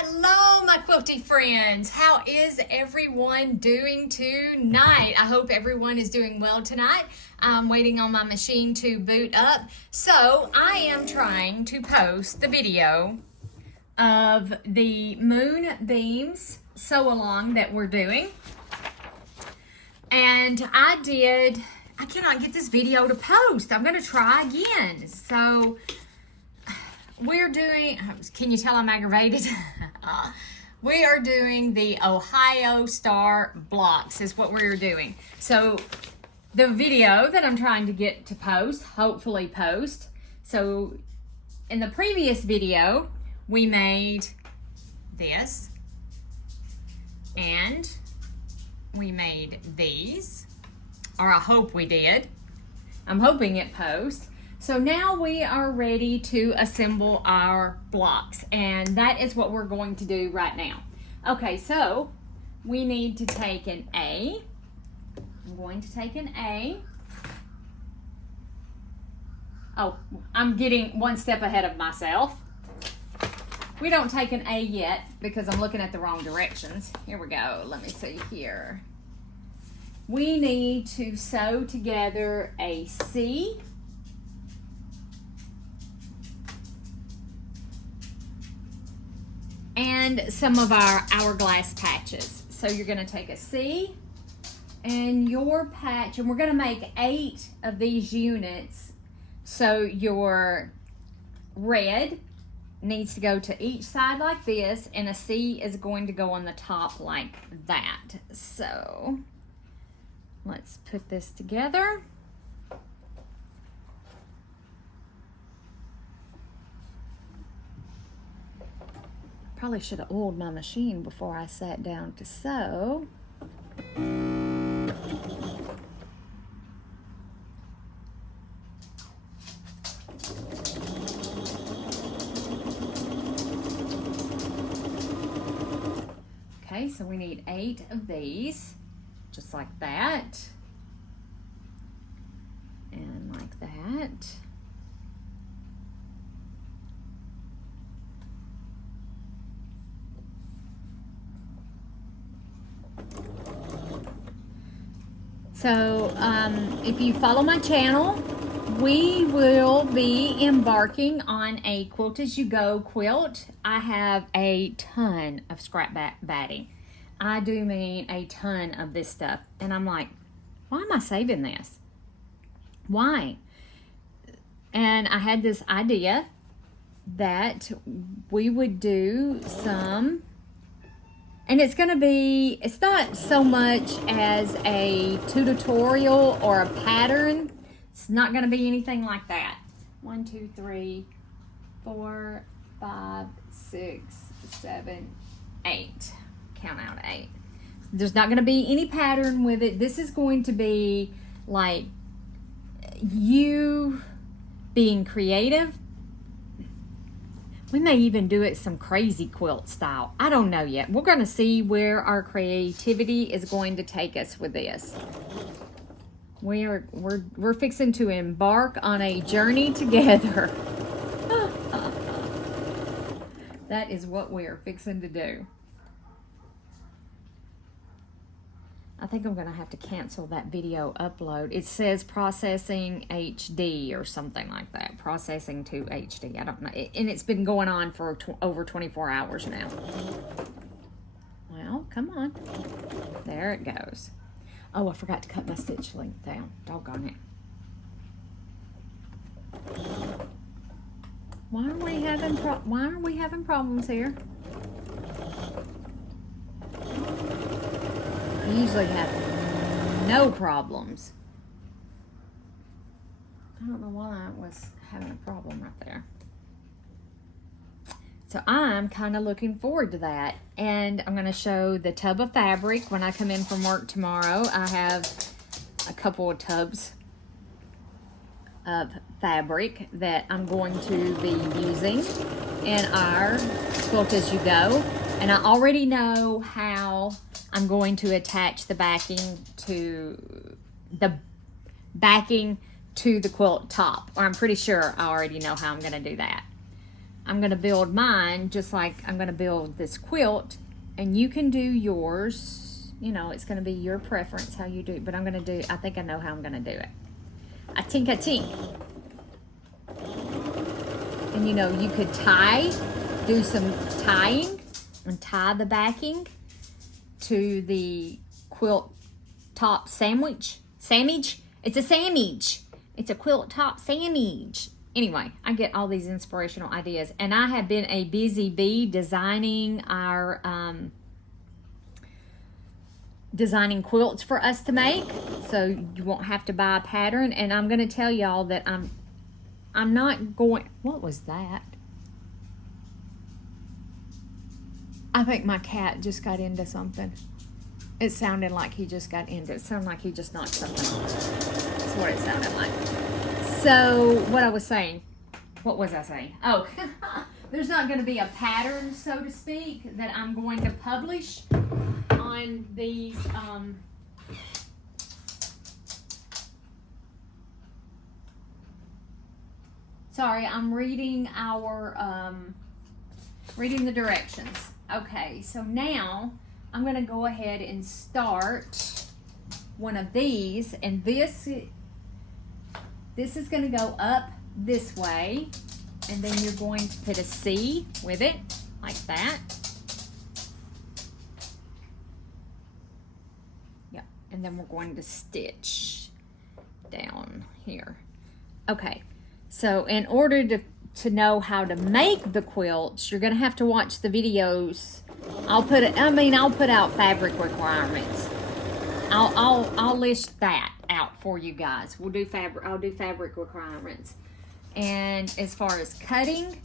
Hello, my quilty friends. How is everyone doing tonight? I hope everyone is doing well tonight. I'm waiting on my machine to boot up. So I am trying to post the video of the Moonbeams sew-along that we're doing. And I cannot get this video to post. I'm going to try again. So we're doing, can you tell I'm aggravated? We are doing the Ohio Star blocks is what we're doing. So the video that I'm trying to get to post, hopefully post. So in the previous video, we made this and we made these, or I hope we did. I'm hoping it posts. So now we are ready to assemble our blocks, and that is what we're going to do right now. Okay, so we need to take an A. I'm going to take an A. Oh, I'm getting one step ahead of myself. We don't take an A yet because I'm looking at the wrong directions. Here we go. Let me see here. We need to sew together a C, and some of our hourglass patches. So you're going to take a C and your patch, and we're going to make 8 of these units. So your red needs to go to each side like this, and a C is going to go on the top like that. So let's put this together. Probably should have oiled my machine before I sat down to sew. Okay, so we need 8 of these, just like that, and like that. So if you follow my channel, we will be embarking on a Quilt As You Go quilt. I have a ton of scrap batting. I do mean a ton of this stuff. And I'm like, why am I saving this? Why? And I had this idea that we would do some, and it's going to be, it's not so much as a tutorial or a pattern. It's not going to be anything like that. 1, 2, 3, 4, 5, 6, 7, 8. Count out 8. There's not going to be any pattern with it. This is going to be like you being creative. We may even do it some crazy quilt style. I don't know yet. We're going to see where our creativity is going to take us with this. We're fixing to embark on a journey together. That is what we are fixing to do. I think I'm going to have to cancel that video upload. It says processing HD or something like that. Processing to HD. I don't know. And it's been going on for over 24 hours now. Well, come on. There it goes. Oh, I forgot to cut my stitch length down. Doggone it. Why are we having problems here? We usually have no problems. I don't know why I was having a problem right there. So I'm kind of looking forward to that. And I'm going to show the tub of fabric when I come in from work tomorrow. I have a couple of tubs of fabric that I'm going to be using in our Quilt As You Go. And I already know how I'm going to attach the backing to the quilt top, or I'm pretty sure I already know how I'm going to do that. I'm going to build mine just like I'm going to build this quilt, and you can do yours. You know, it's going to be your preference how you do it, but I'm going to do, I think I know how I'm going to do it. I tink. And you know, you could do some tying and tie the backing to the quilt top sandwich. It's a sandwich. It's a quilt top sandwich. Anyway, I get all these inspirational ideas, and I have been a busy bee designing our designing quilts for us to make, so you won't have to buy a pattern. And I'm going to tell y'all that I'm not going. What was that? I think my cat just got into something. It sounded like he just got into it. It sounded like he just knocked something off. That's what it sounded like. So, what I was saying. What was I saying? Oh, there's not going to be a pattern, so to speak, that I'm going to publish on these. Sorry, I'm reading reading the directions. Okay, so now I'm going to go ahead and start one of these, and this is going to go up this way, and then you're going to put a C with it like that. Yep, and then we're going to stitch down here. Okay, so in order to know how to make the quilts, you're going to have to watch the videos. I'll put out fabric requirements. I'll list that out for you guys. I'll do fabric requirements. And as far as cutting,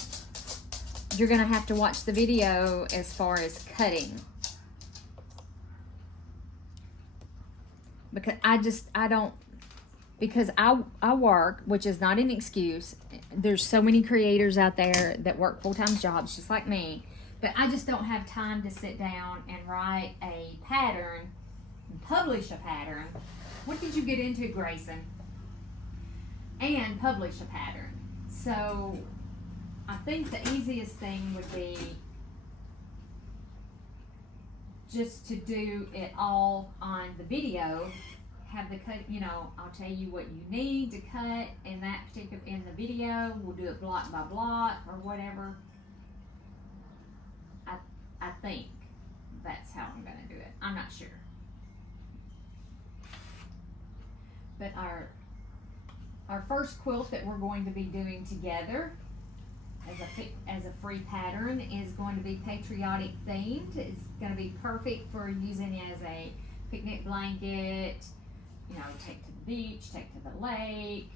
you're going to have to watch the video as far as cutting. Because I work, which is not an excuse. There's so many creators out there that work full-time jobs just like me, but I just don't have time to sit down and write a pattern and publish a pattern. What did you get into, Grayson? And publish a pattern. So I think the easiest thing would be just to do it all on the video. Have the cut, you know, I'll tell you what you need to cut in the video. We'll do it block by block or whatever. I think that's how I'm going to do it. I'm not sure. But our first quilt that we're going to be doing together as a free pattern is going to be patriotic themed. It's going to be perfect for using as a picnic blanket. You know, take to the beach, take to the lake,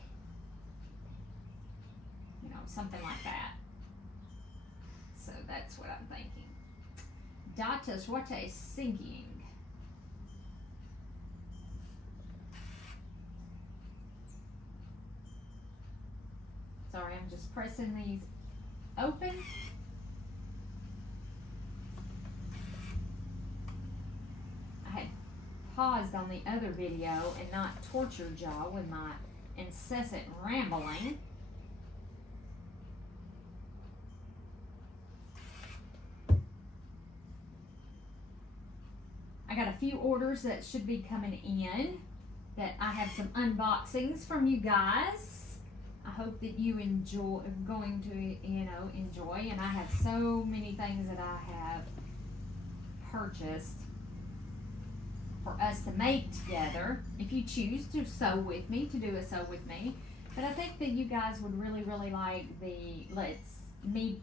you know, something like that. So that's what I'm thinking. Datas, what a sinking. Sorry, I'm just pressing these open. I had paused on the other video and not tortured y'all with my incessant rambling. I got a few orders that should be coming in, that I have some unboxings from you guys. I hope that you enjoy, and I have so many things that I have purchased for us to make together. If you choose to sew with me, to do a sew with me. But I think that you guys would really, really like me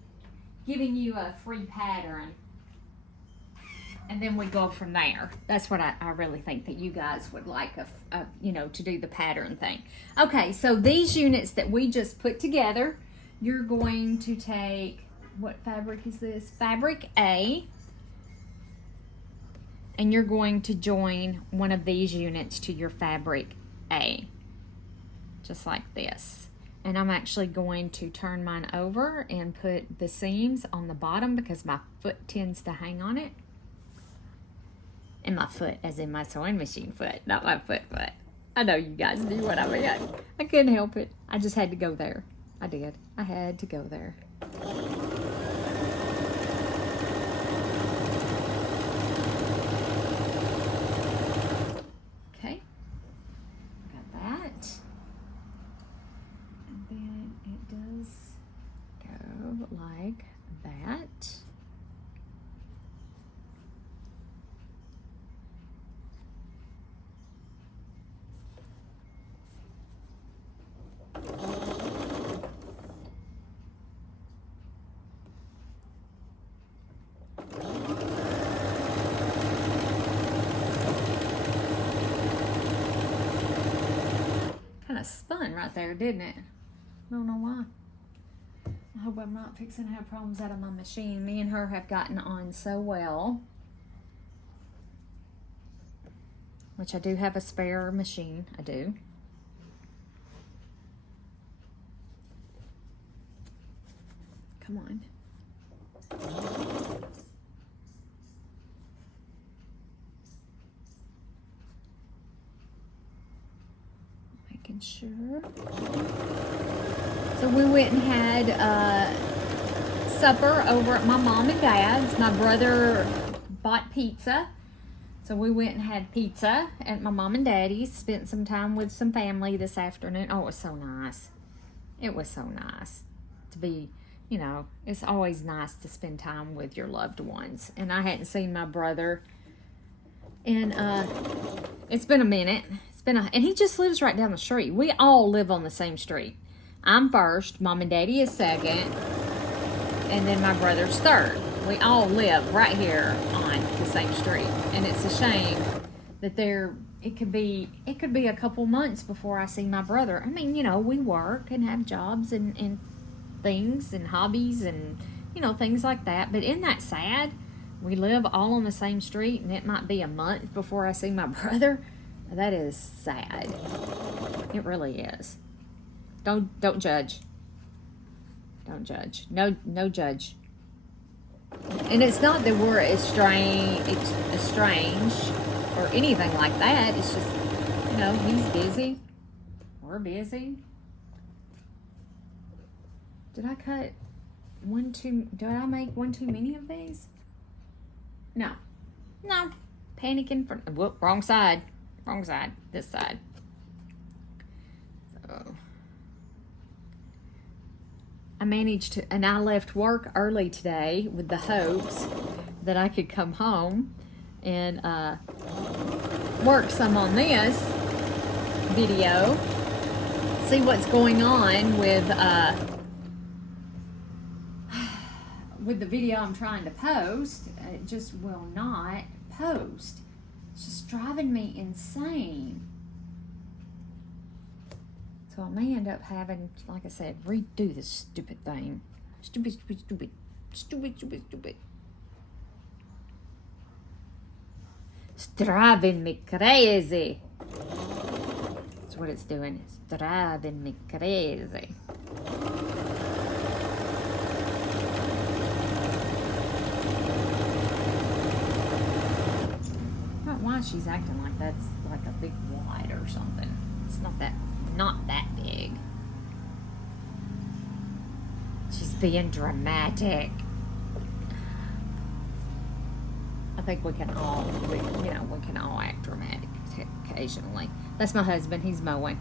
giving you a free pattern, and then we go from there. That's what I really think that you guys would like, to do the pattern thing. Okay, so these units that we just put together, you're going to take, what fabric is this? Fabric A. And you're going to join one of these units to your fabric A. Just like this. And I'm actually going to turn mine over and put the seams on the bottom because my foot tends to hang on it. And my foot, as in my sewing machine foot, not my foot. I know you guys knew what I meant. I couldn't help it. I just had to go there. I did. I had to go there. of spun right there, didn't it? I don't know why. I hope I'm not fixing to have problems out of my machine. Me and her have gotten on so well. Which I do have a spare machine. I do. Come on. Making sure. So we went and had supper over at my mom and dad's. My brother bought pizza. So we went and had pizza at my mom and daddy's. Spent some time with some family this afternoon. Oh, it was so nice. It was so nice to be, you know, it's always nice to spend time with your loved ones. And I hadn't seen my brother in, it's been a minute. And he just lives right down the street. We all live on the same street. I'm first, mom and daddy is second, and then my brother's third. We all live right here on the same street. And it's a shame that it could be a couple months before I see my brother. I mean, you know, we work and have jobs and things and hobbies and, you know, things like that. But isn't that sad? We live all on the same street and it might be a month before I see my brother. That is sad. It really is. Don't judge. Don't judge. No judge. And it's not that we're estranged or anything like that. It's just, you know, he's busy. We're busy. Did I cut did I make one too many of these? No. Panicking for, whoop, wrong side. This side. So I managed to, and I left work early today with the hopes that I could come home and work some on this video, see what's going on with the video I'm trying to post. It just will not post. It's just driving me insane. So I may end up having, like I said, redo this stupid thing. Stupid. It's driving me crazy. That's what it's doing. It's driving me crazy. I don't know why she's acting like that's like a big wide or something. It's not that big. She's being dramatic. I think we can all act dramatic occasionally. That's my husband. He's mowing.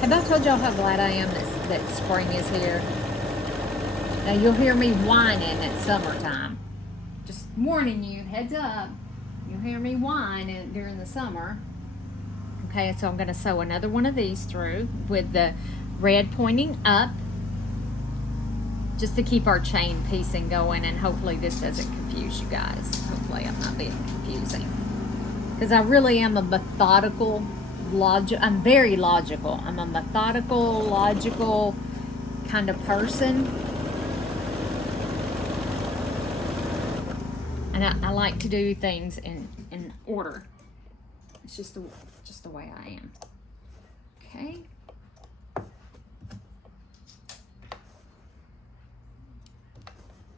Have I told y'all how glad I am that spring is here? Now you'll hear me whining at summertime. Just warning you, heads up. You'll hear me whine during the summer. Okay, so I'm going to sew another one of these through with the red pointing up, just to keep our chain piecing going, and hopefully this doesn't confuse you guys. Hopefully I'm not being confusing, because I really am a methodical, I'm very logical. I'm a methodical, logical kind of person, and I like to do things in order. It's just the way I am. Okay.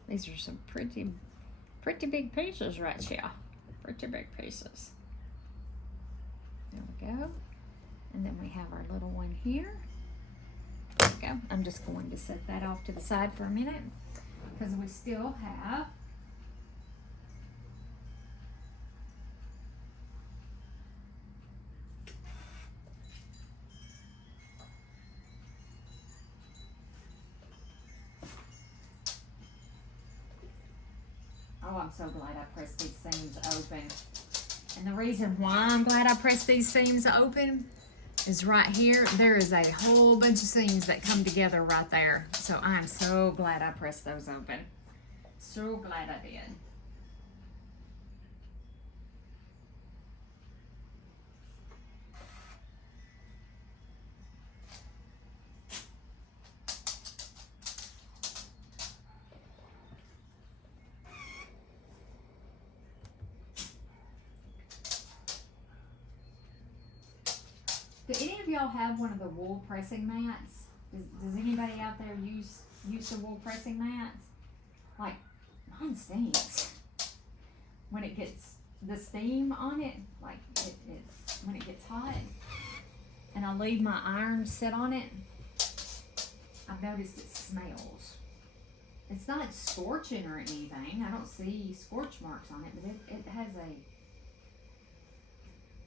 These are some pretty big pieces right here. Pretty big pieces. There we go. And then we have our little one here. There we go. I'm just going to set that off to the side for a minute, because we still have Oh, I'm so glad I pressed these seams open. And the reason why I'm glad I pressed these seams open is right here. There is a whole bunch of seams that come together right there. So I'm so glad I pressed those open. So glad I did. Do any of y'all have one of the wool pressing mats? Does anybody out there use the wool pressing mats? Like, mine stinks. When it gets the steam on it, like when it gets hot, and I leave my iron sit on it, I've noticed it smells. It's not scorching or anything. I don't see scorch marks on it, but it has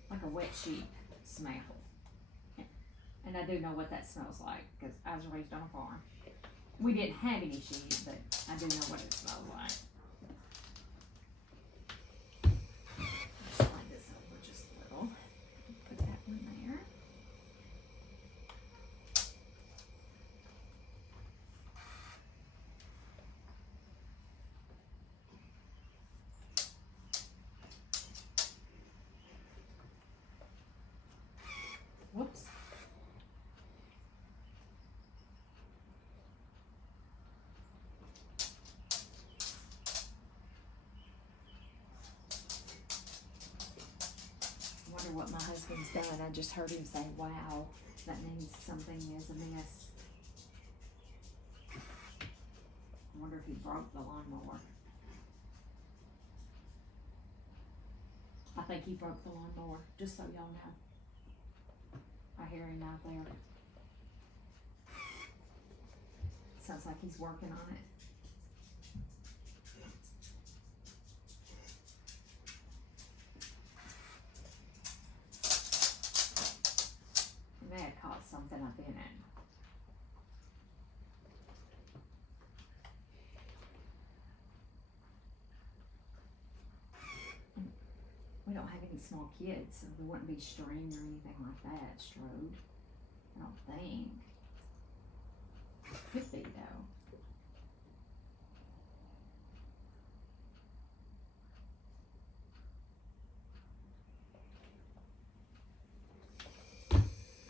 like a wet sheep smell. And I do know what that smells like because I was raised on a farm. We didn't have any sheep, but I do know what it smells like. Slide this over just a little. Put that one there. Whoops. What my husband's done. I just heard him say, wow, that means something is amiss. I wonder if he broke the lawnmower. I think he broke the lawnmower, just so y'all know. I hear him out there. Sounds like he's working on it. May have caught something up in it. We don't have any small kids, so we wouldn't be string or anything like that, strode. I don't think. Could be though.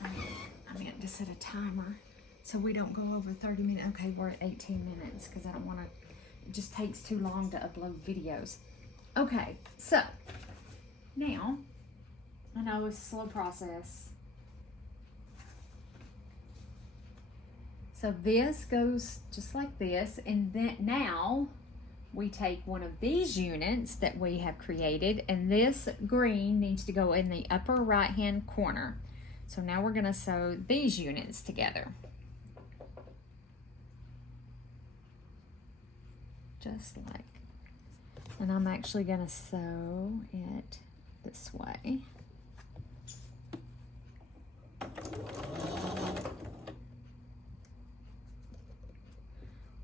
I meant to set a timer so we don't go over 30 minutes. Okay, we're at 18 minutes because I don't want to, it just takes too long to upload videos. Okay, so now, I know it's a slow process. So this goes just like this, and then now we take one of these units that we have created, and this green needs to go in the upper right hand corner. So now we're going to sew these units together. Just like, and I'm actually going to sew it this way.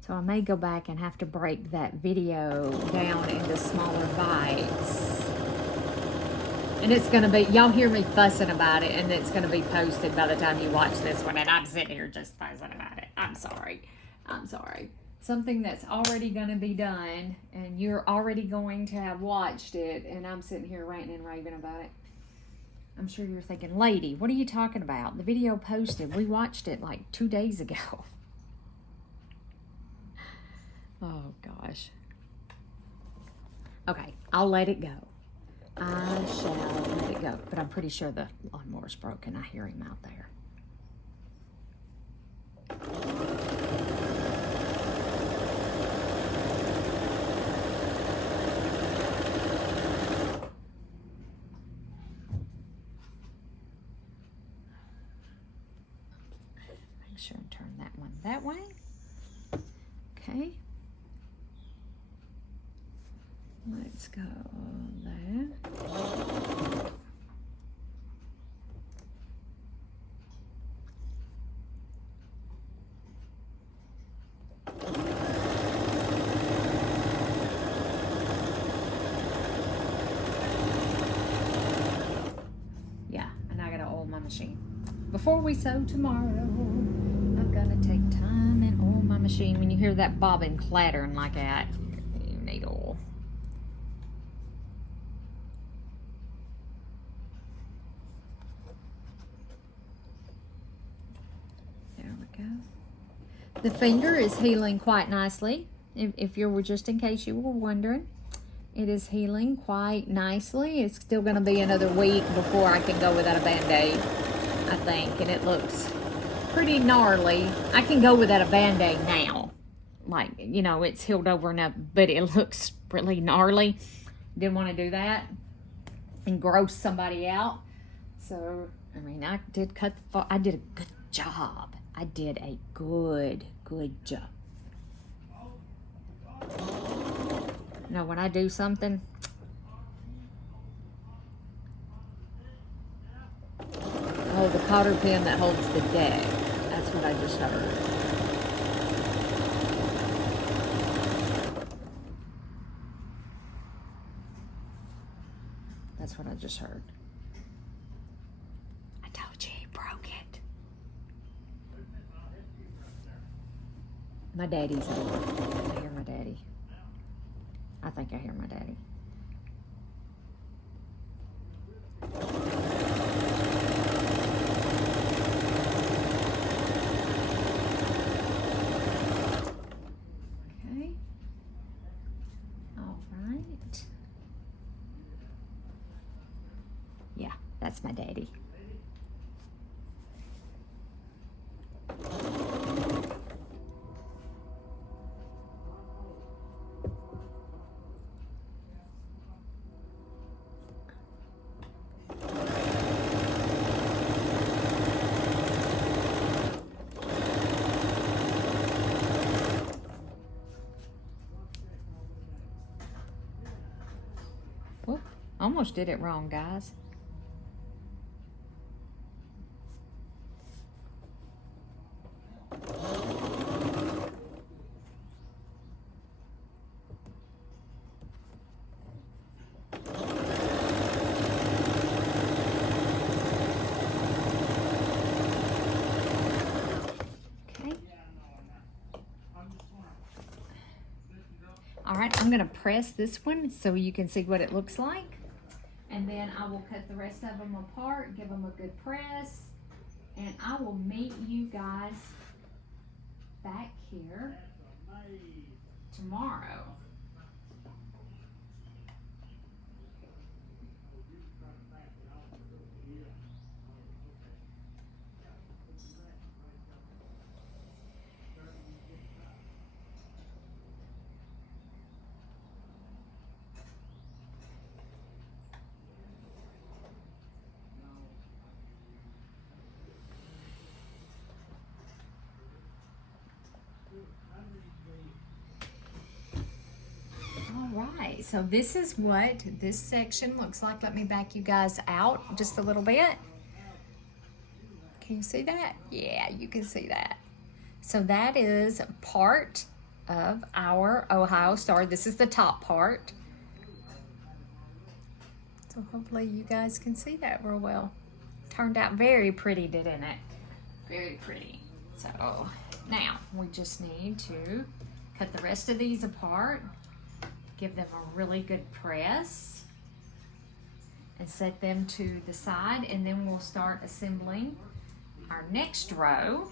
So I may go back and have to break that video down into smaller bites. And it's going to be, y'all hear me fussing about it, and it's going to be posted by the time you watch this one, and I'm sitting here just fussing about it. I'm sorry. I'm sorry. Something that's already going to be done, and you're already going to have watched it, and I'm sitting here ranting and raving about it. I'm sure you're thinking, lady, what are you talking about? The video posted. We watched it like 2 days ago. Oh, gosh. Okay, I'll let it go. I shall let it go. But I'm pretty sure the lawnmower's broken. I hear him out there. Make sure and turn that one that way. Okay. Let's go there. Yeah, and I gotta oil my machine. Before we sew tomorrow, I've gotta take time and oil my machine. When you hear that bobbin clattering like that, you need oil. The finger is healing quite nicely. If you were, just in case you were wondering, it is healing quite nicely. It's still going to be another week before I can go without a band-aid. I think, and it looks pretty gnarly. I can go without a Band-Aid now. Like, you know, it's healed over enough, but it looks really gnarly. Didn't want to do that and gross somebody out. So, I mean, I did I did a good job. I did a good job. You know, when I do something, oh, the cotter pin that holds the deck. That's what I just heard. That's what I just heard. I told you he broke it. My daddy's over. I hear my daddy. I think I hear my daddy. Okay. All right. Yeah, that's my daddy. Whoop, almost did it wrong, guys. All right, I'm gonna press this one so you can see what it looks like. And then I will cut the rest of them apart, give them a good press, and I will meet you guys back here tomorrow. Right, so this is what this section looks like. Let me back you guys out just a little bit. Can you see that? Yeah, you can see that. So that is part of our Ohio Star. This is the top part. So hopefully you guys can see that real well. Turned out very pretty, didn't it? Very pretty. So now we just need to cut the rest of these apart. Give them a really good press and set them to the side, and then we'll start assembling our next row.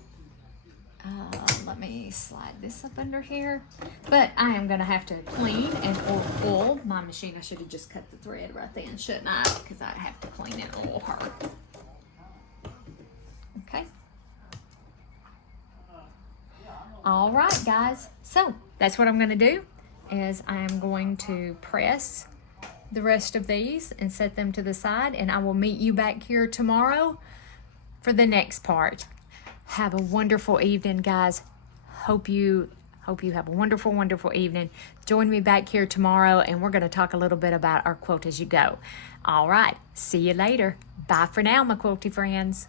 Let me slide this up under here, but I am gonna have to clean and oil my machine. I should have just cut the thread right then, shouldn't I? Because I have to clean and oil her. Okay. All right, guys. So that's what I'm gonna do. Is I am going to press the rest of these and set them to the side, and I will meet you back here tomorrow for the next part. Have a wonderful evening, guys. Hope you have a wonderful evening. Join me back here tomorrow, and we're going to talk a little bit about our quilt as you go. All right, see you later. Bye for now, my quilty friends.